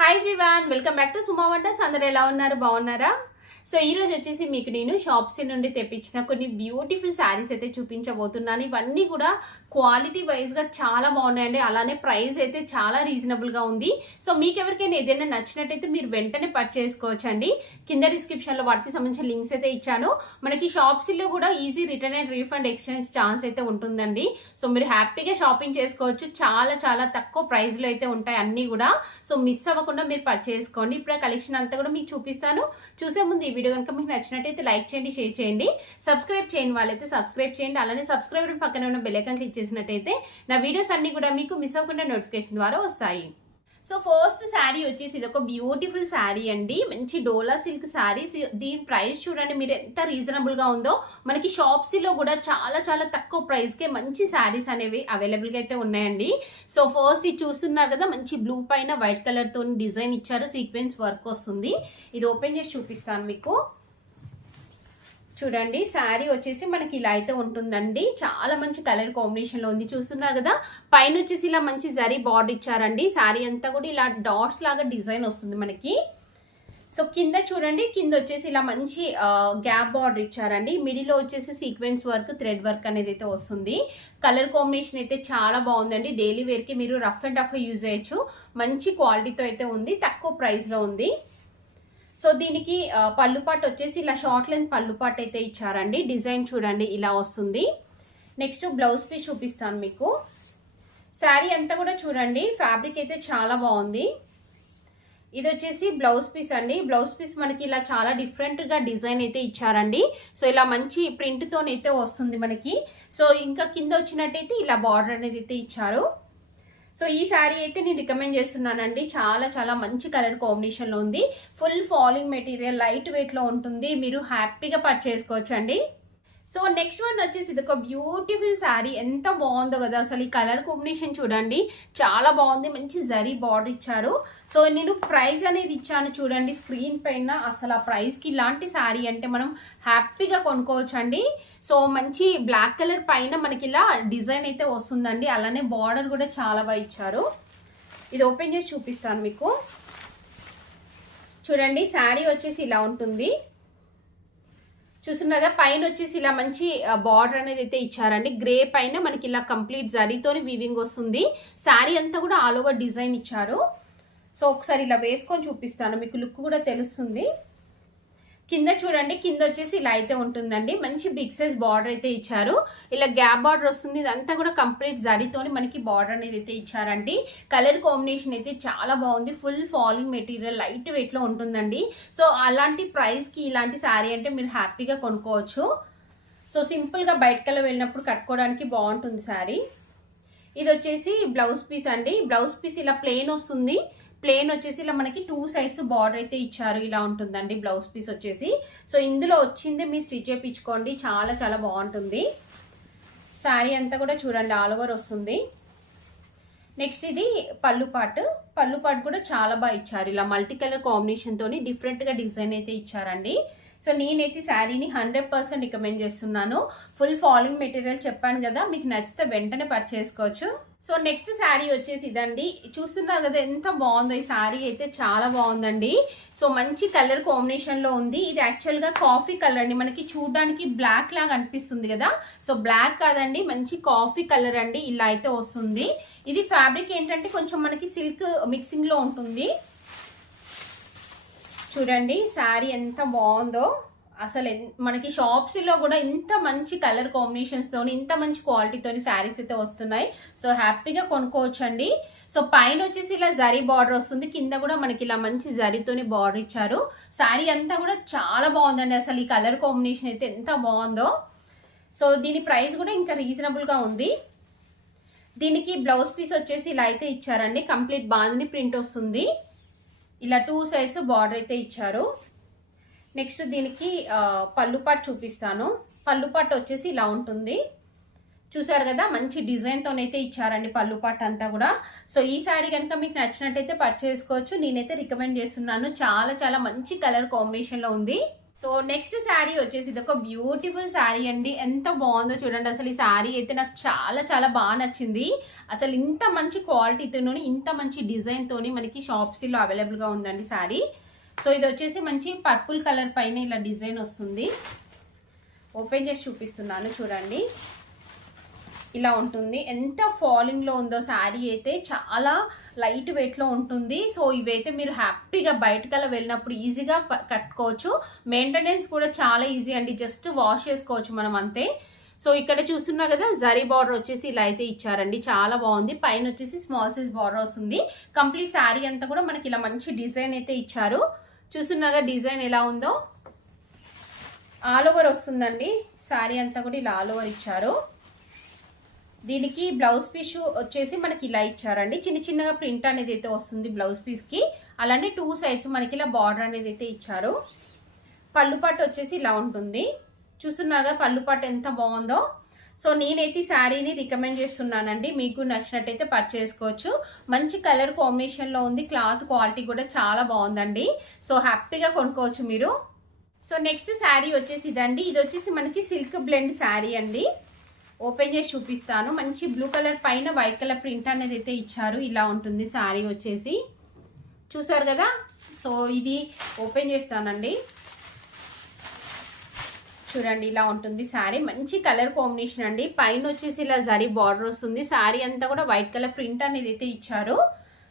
Hi everyone welcome back to సుమా వంటర్స్ అందరు ఎలా ఉన్నారు? బాగున్నారా? సో ఈ రోజు వచ్చేసి మీకు నేను షాప్స్ నుండి తెప్పించిన కొన్ని బ్యూటిఫుల్ శారీస్ అయితే చూపించబోతున్నాను. ఇవన్నీ కూడా క్వాలిటీ వైజ్గా చాలా బాగున్నాయండి. అలానే ప్రైస్ అయితే చాలా రీజనబుల్గా ఉంది. సో మీకు ఎవరికైనా ఏదైనా నచ్చినట్టయితే మీరు వెంటనే పర్చేసుకోవచ్చండి. కింద డిస్క్రిప్షన్లో వాటికి సంబంధించిన లింక్స్ అయితే ఇచ్చాను. మనకి షాప్స్లో కూడా easy return and refund exchange chance అయితే ఉంటుందండి. సో మీరు హ్యాపీగా షాపింగ్ చేసుకోవచ్చు. చాలా చాలా తక్కువ ప్రైస్లో అయితే ఉంటాయి అన్ని కూడా. సో మిస్ అవ్వకుండా మీరు పర్చేసుకోండి. చేసుకోండి ఇప్పుడు కలెక్షన్ అంతా కూడా మీకు చూపిస్తాను. చూసే ముందు ఈ వీడియో కనుక మీకు నచ్చినట్టయితే లైక్ చేయండి షేర్ చేయండి. సబ్స్క్రైబ్ చేయని వాళ్ళైతే సబ్స్క్రైబ్ చేయండి. అలానే సబ్స్క్రైబ్ పక్కన ఉన్న బెల్లైకన్ క్లిక్ క్లిక్ చేసినట్టయితే నా వీడియోస్ అన్ని కూడా మీకు మిస్ అవ్వకుండా నోటిఫికేషన్ ద్వారా వస్తాయి. సో ఫస్ట్ శారీ వచ్చేసి ఇది ఒక బ్యూటిఫుల్ శారీ అండి. మంచి డోలా సిల్క్ శారీ దీని ప్రైస్ చూడండి మీరు ఎంత రీజనబుల్గా ఉందో. మనకి షాప్స్లో కూడా చాలా చాలా తక్కువ ప్రైస్కే మంచి శారీస్ అనేవి అవైలబుల్గా అయితే ఉన్నాయండి. సో ఫస్ట్ ఇది చూస్తున్నారు కదా మంచి బ్లూ పైన వైట్ కలర్తో డిజైన్ ఇచ్చారు. సీక్వెన్స్ వర్క్ వస్తుంది. ఇది ఓపెన్ చేసి చూపిస్తాను మీకు. చూడండి శారీ వచ్చేసి మనకి ఇలా అయితే ఉంటుందండి. చాలా మంచి కలర్ కాంబినేషన్లో ఉంది. చూస్తున్నారు కదా? పైన వచ్చేసి ఇలా మంచి జరీ బార్డర్ ఇచ్చారండి. శారీ అంతా కూడా ఇలా డాట్స్ లాగా డిజైన్ వస్తుంది మనకి. సో కింద చూడండి కింద వచ్చేసి ఇలా మంచి గ్యాప్ బార్డర్ ఇచ్చారండి. మిడిల్లో వచ్చేసి సీక్వెన్స్ వర్క్ థ్రెడ్ వర్క్ అనేది అయితే వస్తుంది. కలర్ కాంబినేషన్ అయితే చాలా బాగుందండి. డైలీ వేర్కి మీరు రఫ్ అండ్ రఫ్ యూజ్ చేయొచ్చు. మంచి క్వాలిటీతో అయితే ఉంది. తక్కువ ప్రైస్లో ఉంది. సో దీనికి పళ్ళు పాటు వచ్చేసి ఇలా షార్ట్ లెంత్ పళ్ళు పాటు అయితే ఇచ్చారండి. డిజైన్ చూడండి ఇలా వస్తుంది. నెక్స్ట్ బ్లౌజ్ పీస్ చూపిస్తాను మీకు. శారీ అంతా కూడా చూడండి ఫ్యాబ్రిక్ అయితే చాలా బాగుంది. ఇది వచ్చేసి బ్లౌజ్ పీస్ అండి. బ్లౌజ్ పీస్ మనకి ఇలా చాలా డిఫరెంట్గా డిజైన్ అయితే ఇచ్చారండి. సో ఇలా మంచి ప్రింట్తోనైతే వస్తుంది మనకి. సో ఇంకా కింద వచ్చినట్టయితే ఇలా బార్డర్ అనేది అయితే ఇచ్చారు. సో ఈ శారీ అయితే నేను రికమెండ్ చేస్తున్నానండి. చాలా చాలా మంచి కలర్ కాంబినేషన్లో ఉంది. ఫుల్ ఫాలింగ్ మెటీరియల్ లైట్ వెయిట్లో ఉంటుంది. మీరు హ్యాపీగా పర్చేసుకోవచ్చు అండి సో నెక్స్ట్ వన్ వచ్చేసి ఇది ఒక బ్యూటిఫుల్ శారీ. ఎంత బాగుందో కదా. అసలు ఈ కలర్ కాంబినేషన్ చూడండి. చాలా బాగుంది. మంచి జరీ బార్డర్ ఇచ్చారు. సో నేను ప్రైస్ అనేది ఇచ్చాను చూడండి స్క్రీన్ పైన. అసలు ఆ ప్రైస్కి ఇలాంటి శారీ అంటే మనం హ్యాపీగా కొనుక్కోవచ్చండి. సో మంచి బ్లాక్ కలర్ పైన మనకి ఇలా డిజైన్ అయితే వస్తుందండి. అలానే బార్డర్ కూడా చాలా బాగా ఇచ్చారు. ఇది ఓపెన్ చేసి చూపిస్తాను మీకు. చూడండి శారీ వచ్చేసి ఇలా ఉంటుంది. చూస్తున్నాగా పైన వచ్చేసి ఇలా మంచి బార్డర్ అనేది అయితే ఇచ్చారండి. గ్రే పైన మనకి ఇలా కంప్లీట్ జరీతోని వీవింగ్ వస్తుంది. శారీ అంతా కూడా ఆల్ ఓవర్ డిజైన్ ఇచ్చారు. సో ఒకసారి ఇలా వేసుకొని చూపిస్తాను. మీకు లుక్ కూడా తెలుస్తుంది. కింద చూడండి కింద వచ్చేసి ఇలా అయితే ఉంటుందండి. మంచి బిగ్ సైజ్ బార్డర్ అయితే ఇచ్చారు. ఇలా గ్యాప్ బార్డర్ వస్తుంది. ఇదంతా కూడా కంప్లీట్ జరీతోని మనకి బార్డర్ అనేది అయితే ఇచ్చారండి. కలర్ కాంబినేషన్ అయితే చాలా బాగుంది. ఫుల్ ఫాలింగ్ మెటీరియల్ లైట్ వెయిట్లో ఉంటుందండి. సో అలాంటి ప్రైస్కి ఇలాంటి శారీ అంటే మీరు హ్యాపీగా కొనుక్కోవచ్చు. సో సింపుల్గా బయటకెళ్ళి వెళ్ళినప్పుడు కట్టుకోవడానికి బాగుంటుంది శారీ ఇది వచ్చేసి బ్లౌజ్ పీస్ అండి. బ్లౌజ్ పీస్ ఇలా ప్లెయిన్ వస్తుంది. ప్లేన్ వచ్చేసి ఇలా మనకి టూ సైడ్స్ బార్డర్ అయితే ఇచ్చారు. ఇలా ఉంటుందండి బ్లౌజ్ పీస్ వచ్చేసి. సో ఇందులో వచ్చింది మీరు స్టిచ్ చేయించుకోండి. చాలా చాలా బాగుంటుంది. శారీ అంతా కూడా చూడండి ఆల్ ఓవర్ వస్తుంది. నెక్స్ట్ ఇది పళ్ళు పాటు. పళ్ళు పాటు కూడా చాలా బాగా ఇచ్చారు. ఇలా మల్టీ కలర్ కాంబినేషన్తో డిఫరెంట్గా డిజైన్ అయితే ఇచ్చారండి. సో నేనైతే శారీని హండ్రెడ్ పర్సెంట్ రికమెండ్ చేస్తున్నాను. ఫుల్ ఫాలోయింగ్ మెటీరియల్ చెప్పాను కదా మీకు నచ్చితే వెంటనే పర్చేసుకోవచ్చు సో నెక్స్ట్ శారీ వచ్చేసి ఇదండి. చూస్తున్నారు కదా ఎంత బాగుందో ఈ శారీ అయితే చాలా బాగుందండి. సో మంచి కలర్ కాంబినేషన్లో ఉంది. ఇది యాక్చువల్గా కాఫీ కలర్ అండి. మనకి చూడడానికి బ్లాక్ లాగా అనిపిస్తుంది కదా. సో బ్లాక్ కాదండి మంచి కాఫీ కలర్ అండి. ఇలా అయితే వస్తుంది. ఇది ఫ్యాబ్రిక్ ఏంటంటే కొంచెం మనకి సిల్క్ మిక్సింగ్లో ఉంటుంది. చూడండి శారీ ఎంత బాగుందో. అసలు మనకి షాప్స్లో కూడా ఇంత మంచి కలర్ కాంబినేషన్స్తో ఇంత మంచి క్వాలిటీతోని శారీస్ అయితే వస్తున్నాయి. సో హ్యాపీగా కొనుక్కోవచ్చండి. సో పైన వచ్చేసి ఇలా జరీ బార్డర్ వస్తుంది. కింద కూడా మనకి ఇలా మంచి జరీతోని బార్డర్ ఇచ్చారు. శారీ అంతా కూడా చాలా బాగుందండి. అసలు ఈ కలర్ కాంబినేషన్ అయితే ఎంత బాగుందో. సో దీని ప్రైస్ కూడా ఇంకా రీజనబుల్గా ఉంది. దీనికి బ్లౌజ్ పీస్ వచ్చేసి ఇలా అయితే ఇచ్చారండి. కంప్లీట్ బాగుంది ప్రింట్ వస్తుంది. ఇలా టూ సైజ్ బార్డర్ అయితే ఇచ్చారు. నెక్స్ట్ దీనికి పళ్ళుపాటు చూపిస్తాను. పళ్ళుపాటు వచ్చేసి ఇలా ఉంటుంది. చూసారు కదా మంచి డిజైన్తోనైతే ఇచ్చారండి పళ్ళు అంతా కూడా. సో ఈ శారీ కనుక మీకు నచ్చినట్టయితే పర్చేసుకోవచ్చు. నేనైతే రికమెండ్ చేస్తున్నాను. చాలా చాలా మంచి కలర్ కాంబినేషన్లో ఉంది. సో నెక్స్ట్ శారీ వచ్చేసి ఇది ఒక బ్యూటిఫుల్ శారీ అండి. ఎంత బాగుందో చూడండి. అసలు ఈ శారీ అయితే నాకు చాలా చాలా బాగా నచ్చింది. అసలు ఇంత మంచి క్వాలిటీతోని ఇంత మంచి డిజైన్తోని మనకి షాప్స్లో అవైలబుల్గా ఉందండి శారీ. సో ఇది వచ్చేసి మంచి పర్పుల్ కలర్ పైన ఇలా డిజైన్ వస్తుంది. ఓపెన్ చేసి చూపిస్తున్నాను చూడండి. ఇలా ఉంటుంది. ఎంత ఫాలింగ్లో ఉందో శారీ అయితే చాలా లైట్ వెయిట్లో ఉంటుంది. సో ఇవైతే మీరు హ్యాపీగా బయటకల్లా వెళ్ళినప్పుడు ఈజీగా కట్టుకోవచ్చు. మెయింటెనెన్స్ కూడా చాలా ఈజీ అండి. జస్ట్ వాష్ చేసుకోవచ్చు మనం అంతే. సో ఇక్కడ చూస్తున్నా కదా జరీ బార్డర్ వచ్చేసి ఇలా అయితే ఇచ్చారండి. చాలా బాగుంది. పైన వచ్చేసి స్మాల్ సైజ్ బార్డర్ వస్తుంది. కంప్లీట్ శారీ అంతా కూడా మనకి ఇలా మంచి డిజైన్ అయితే ఇచ్చారు. చూస్తున్నాగా డిజైన్ ఎలా ఉందో. ఆల్ ఓవర్ వస్తుందండి. శారీ అంతా కూడా ఇలా ఆల్ ఓవర్ ఇచ్చారు. దీనికి బ్లౌజ్ పీస్ వచ్చేసి మనకి ఇలా ఇచ్చారండి. చిన్న చిన్నగా ప్రింట్ అనేది అయితే వస్తుంది బ్లౌజ్ పీస్కి అలానే టూ సైడ్స్ మనకి ఇలా బార్డర్ అనేది అయితే ఇచ్చారు. పళ్ళు పట్టు వచ్చేసి ఇలా ఉంటుంది. చూస్తున్నారుగా పళ్ళు పట్టు ఎంత బాగుందో. సో నేనైతే ఈ శారీని రికమెండ్ చేస్తున్నానండి. మీకు నచ్చినట్టయితే పర్చేసుకోవచ్చు మంచి కలర్ కాంబినేషన్లో ఉంది. క్లాత్ క్వాలిటీ కూడా చాలా బాగుందండి. సో హ్యాపీగా కొనుక్కోవచ్చు మీరు. సో నెక్స్ట్ శారీ వచ్చేసి ఇదండి. ఇది వచ్చేసి మనకి సిల్క్ బ్లెండ్ శారీ అండి. ఓపెన్ చేసి చూపిస్తాను. మంచి బ్లూ కలర్ పైన వైట్ కలర్ ప్రింట్ అనేది అయితే ఇచ్చారు. ఇలా ఉంటుంది శారీ వచ్చేసి. చూసారు కదా? సో ఇది ఓపెన్ చేస్తానండి. చూడండి ఇలా ఉంటుంది శారీ. మంచి కలర్ కాంబినేషన్ అండి. పైన వచ్చేసి ఇలా జరీ బార్డర్ వస్తుంది. శారీ అంతా కూడా వైట్ కలర్ ప్రింట్ అనేది అయితే ఇచ్చారు.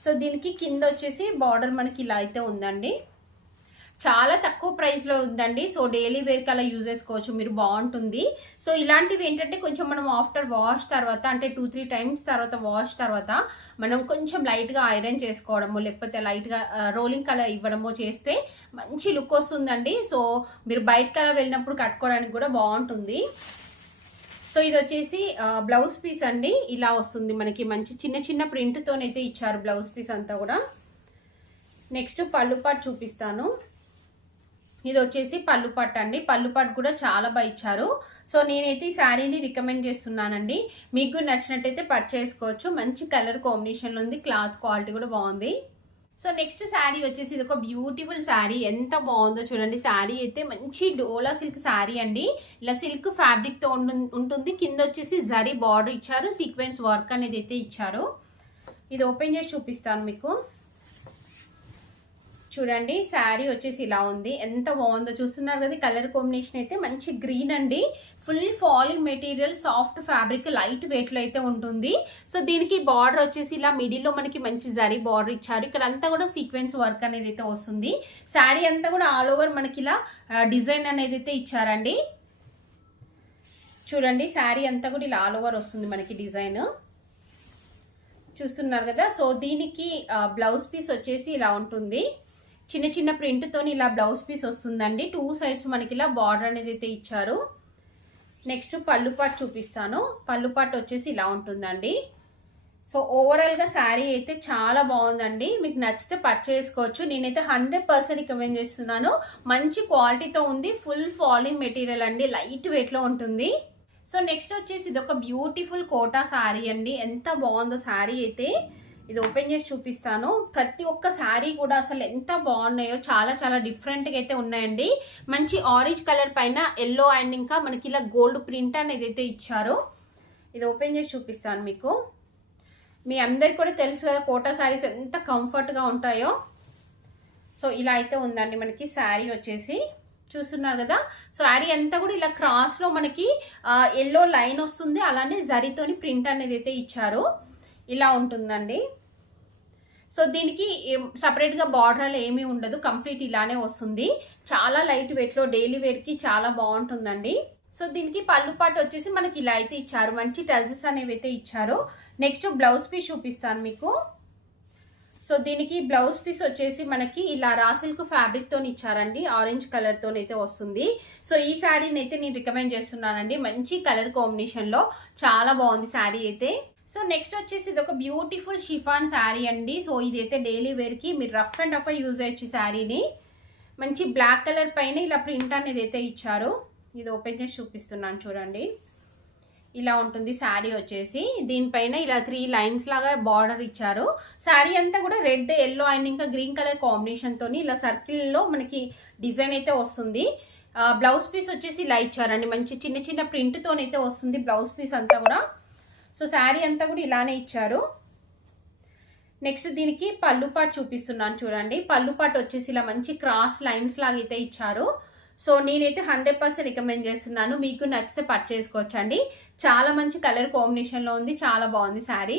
సో దీనికి కింద వచ్చేసి బార్డర్ మనకి ఇలా అయితే ఉందండి. చాలా తక్కువ ప్రైస్లో ఉందండి. సో డైలీ వేర్కి అలా యూజ్ చేసుకోవచ్చు. మీరు బాగుంటుంది. సో ఇలాంటివి ఏంటంటే కొంచెం మనం ఆఫ్టర్ వాష్ తర్వాత అంటే టూ త్రీ టైమ్స్ తర్వాత వాష్ తర్వాత మనం కొంచెం లైట్గా ఐరన్ చేసుకోవడము లేకపోతే లైట్గా రోలింగ్ కలర్ ఇవ్వడము చేస్తే మంచి లుక్ వస్తుందండి. సో మీరు బయటకు అలా వెళ్ళినప్పుడు కట్టుకోవడానికి కూడా బాగుంటుంది. సో ఇది వచ్చేసి బ్లౌజ్ పీస్ అండి. ఇలా వస్తుంది మనకి. మంచి చిన్న చిన్న ప్రింట్తోనైతే ఇచ్చారు బ్లౌజ్ పీస్ అంతా కూడా. నెక్స్ట్ పళ్ళు పాటు చూపిస్తాను. ఇది వచ్చేసి పళ్ళు అండి. పళ్ళుపట్టు కూడా చాలా బాగా ఇచ్చారు. సో నేనైతే ఈ శారీని రికమెండ్ చేస్తున్నానండి. మీకు నచ్చినట్టయితే పర్చేసుకోవచ్చు. మంచి కలర్ కాంబినేషన్లో ఉంది. క్లాత్ క్వాలిటీ కూడా బాగుంది. సో నెక్స్ట్ శారీ వచ్చేసి ఇది ఒక బ్యూటిఫుల్ శారీ. ఎంత బాగుందో చూడండి. శారీ అయితే మంచి డోలా సిల్క్ శారీ అండి. ఇలా సిల్క్ ఫ్యాబ్రిక్తో ఉంటుంది. కింద వచ్చేసి జరీ బార్డర్ ఇచ్చారు. సీక్వెన్స్ వర్క్ అనేది అయితే ఇచ్చారు. ఇది ఓపెన్ చేసి చూపిస్తాను మీకు. చూడండి శారీ వచ్చేసి ఇలా ఉంది. ఎంత బాగుందో చూస్తున్నారు కదా కలర్ కాంబినేషన్ అయితే మంచి గ్రీన్ అండి. Full falling material soft fabric light వెయిట్లో అయితే ఉంటుంది. సో దీనికి బార్డర్ వచ్చేసి ఇలా మిడిల్లో మనకి మంచి జరీ బార్డర్ ఇచ్చారు. ఇక్కడ అంతా కూడా సీక్వెన్స్ వర్క్ అనేది అయితే వస్తుంది. శారీ అంతా కూడా ఆల్ ఓవర్ మనకి ఇలా డిజైన్ అనేది అయితే ఇచ్చారండి. చూడండి శారీ అంతా కూడా ఇలా ఆల్ ఓవర్ వస్తుంది మనకి డిజైన్ చూస్తున్నారు కదా? సో దీనికి బ్లౌజ్ పీస్ వచ్చేసి ఇలా ఉంటుంది. చిన్న చిన్న ప్రింట్తో ఇలా బ్లౌజ్ పీస్ వస్తుందండి. టూ సైడ్స్ మనకి ఇలా బార్డర్ అనేది అయితే ఇచ్చారు. నెక్స్ట్ పళ్ళు పాటు చూపిస్తాను. పళ్ళు పాటు వచ్చేసి ఇలా ఉంటుందండి. సో ఓవరాల్గా శారీ అయితే చాలా బాగుందండి. మీకు నచ్చితే పర్చేస్ చేసుకోవచ్చు. నేనైతే హండ్రెడ్ పర్సెంట్ రికమెండ్ చేస్తున్నాను. మంచి క్వాలిటీతో ఉంది. ఫుల్ ఫాలింగ్ మెటీరియల్ అండి. లైట్ వెయిట్లో ఉంటుంది. సో నెక్స్ట్ వచ్చేసి ఇది ఒక బ్యూటిఫుల్ కోటా శారీ అండి. ఎంత బాగుందో శారీ అయితే. ఇది ఓపెన్ చేసి చూపిస్తాను. ప్రతి ఒక్క శారీ కూడా అసలు ఎంత బాగున్నాయో చాలా చాలా డిఫరెంట్గా అయితే ఉన్నాయండి. మంచి ఆరెంజ్ కలర్ పైన ఎల్లో అండ్ ఇంకా మనకి ఇలా గోల్డ్ ప్రింట్ అనేది అయితే ఇచ్చారు. ఇది ఓపెన్ చేసి చూపిస్తాను మీకు. మీ అందరికి కూడా తెలుసు కదా కోటా శారీస్ ఎంత కంఫర్ట్గా ఉంటాయో. సో ఇలా అయితే ఉందండి మనకి శారీ వచ్చేసి. చూస్తున్నారు కదా? శారీ అంతా కూడా ఇలా క్రాస్లో మనకి ఎల్లో లైన్ వస్తుంది. అలానే జరీతోని ప్రింట్ అనేది అయితే ఇచ్చారు. ఇలా ఉంటుందండి. సో దీనికి సపరేట్గా బార్డర్ ఏమీ ఉండదు. కంప్లీట్ ఇలానే వస్తుంది. చాలా లైట్ వెయిట్లో డైలీ వేర్కి చాలా బాగుంటుందండి. సో దీనికి పళ్ళు పాటు వచ్చేసి మనకి ఇలా అయితే ఇచ్చారు. మంచి టజెస్ అనేవి అయితే ఇచ్చారు. నెక్స్ట్ బ్లౌజ్ పీస్ చూపిస్తాను మీకు. సో దీనికి బ్లౌజ్ పీస్ వచ్చేసి మనకి ఇలా రాసిల్క్ ఫ్యాబ్రిక్తో ఇచ్చారండి. ఆరెంజ్ కలర్తో అయితే వస్తుంది. సో ఈ శారీని అయితే నేను రికమెండ్ చేస్తున్నానండి. మంచి కలర్ కాంబినేషన్లో చాలా బాగుంది శారీ అయితే. సో నెక్స్ట్ వచ్చేసి ఇది ఒక బ్యూటిఫుల్ షిఫాన్ శారీ అండి. సో ఇదైతే డైలీ వేర్కి మీరు రఫ్ అండ్ రఫ్ యూజ్ చేయొచ్చు శారీని. మంచి బ్లాక్ కలర్ పైన ఇలా ప్రింట్ అనేది అయితే ఇచ్చారు. ఇది ఓపెన్ చేసి చూపిస్తున్నాను చూడండి. ఇలా ఉంటుంది శారీ వచ్చేసి. దీనిపైన ఇలా త్రీ లైన్స్ లాగా బార్డర్ ఇచ్చారు. శారీ అంతా కూడా రెడ్ ఎల్లో అండ్ ఇంకా గ్రీన్ కలర్ కాంబినేషన్తో ఇలా సర్కిల్లో మనకి డిజైన్ అయితే వస్తుంది. బ్లౌజ్ పీస్ వచ్చేసి ఇలా ఇచ్చారండి. మంచి చిన్న చిన్న ప్రింట్తోనైతే వస్తుంది బ్లౌజ్ పీస్ అంతా కూడా. సో శారీ అంతా కూడా ఇలానే ఇచ్చారు. నెక్స్ట్ దీనికి పళ్ళు పాటు చూపిస్తున్నాను చూడండి. పళ్ళు పాటు వచ్చేసి ఇలా మంచి క్రాస్ లైన్స్ లాగా అయితే ఇచ్చారు. సో నేనైతే హండ్రెడ్ పర్సెంట్ రికమెండ్ చేస్తున్నాను. మీకు నచ్చితే పర్చేసుకోవచ్చండి చాలా మంచి కలర్ కాంబినేషన్లో ఉంది. చాలా బాగుంది శారీ.